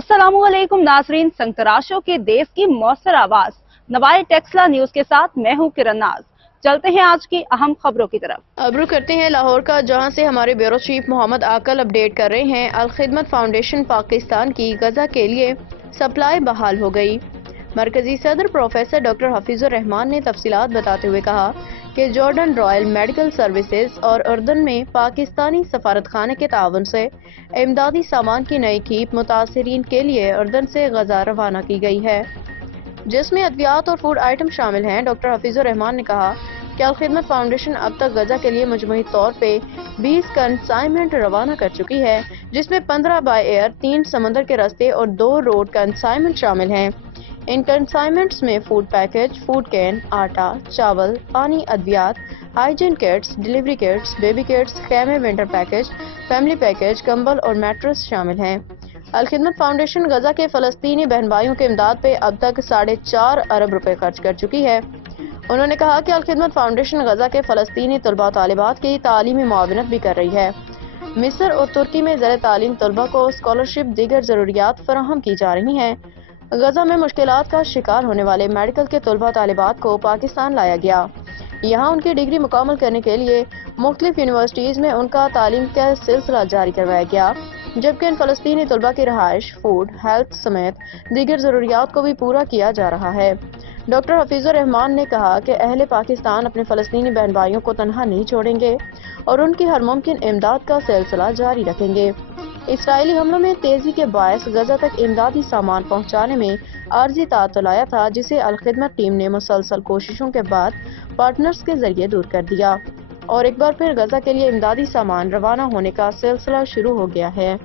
अस्सलामुअलैकुम नाजरीन, संतराशों के देश की मौसर आवाज नवाए टेक्सला न्यूज के साथ मैं हूं किरण नाज। चलते हैं आज की अहम खबरों की तरफ। अब रुख करते हैं लाहौर का, जहां से हमारे ब्यूरो चीफ मोहम्मद आकल अपडेट कर रहे हैं। अल खिदमत फाउंडेशन पाकिस्तान की गजा के लिए सप्लाई बहाल हो गई। मरकजी सदर प्रोफेसर डॉक्टर हफीजुर रहमान ने तफसीलात बताते हुए कहा कि जॉर्डन रॉयल मेडिकल सर्विसेज और उर्दन में पाकिस्तानी सफारत खाने के ताउन से इमदादी सामान की नई खेप मुतासरीन के लिए उर्दन से गजा रवाना की गई है, जिसमें अद्वियात और फूड आइटम शामिल हैं। डॉक्टर हफीजुर रहमान ने कहा कि अल खिदमत फाउंडेशन अब तक गजा के लिए मजमूई तौर पे 20 कंसाइनमेंट रवाना कर चुकी है, जिसमें 15 बाय एयर, 3 समंदर के रास्ते और 2 रोड कंसाइनमेंट शामिल हैं। इन कंसाइनमेंट्स में फूड पैकेज, फूड कैन, आटा, चावल, पानी, अद्वियात, hygiene kits, delivery kits, baby kits, खेमे, विंटर पैकेज, फैमिली पैकेज, कंबल और मैट्रेस शामिल हैं। अल खिदमत फाउंडेशन गजा के फलस्तीनी बहन भाइयों के इमदाद पे अब तक 4.5 अरब रुपए खर्च कर चुकी है। उन्होंने कहा कि अल खिदमत फाउंडेशन गजा के फलस्तीनी तलबा तालिबात की तालीमी मुआवनत भी कर रही है। मिस्र और तुर्की में ज़र तालीम तलबा को स्कॉलरशिप, दीगर जरूरियात फराहम की जा रही हैं। गजा में मुश्किलात का शिकार होने वाले मेडिकल के तलबा तालिबात को पाकिस्तान लाया गया। यहाँ उनकी डिग्री मुकम्मल करने के लिए मुख्तलिफ यूनिवर्सिटीज में उनका तालीम का सिलसिला जारी करवाया गया, जबकि इन फलस्तीनी तलबा की रहाइश, फूड, हेल्थ समेत दीगर जरूरियात को भी पूरा किया जा रहा है। डॉक्टर हफीजुर रहमान ने कहा कि अहले पाकिस्तान अपने फलस्तीनी बहन भाइयों को तनहा नहीं छोड़ेंगे और उनकी हर मुमकिन इमदाद का सिलसिला जारी रखेंगे। इसराइली हमलों में तेजी के बायस गजा तक इमदादी सामान पहुंचाने में आर्जी ताअतुल आया था, जिसे अल खिदमत टीम ने मुसलसल कोशिशों के बाद पार्टनर्स के जरिए दूर कर दिया और एक बार फिर गजा के लिए इमदादी सामान रवाना होने का सिलसिला शुरू हो गया है।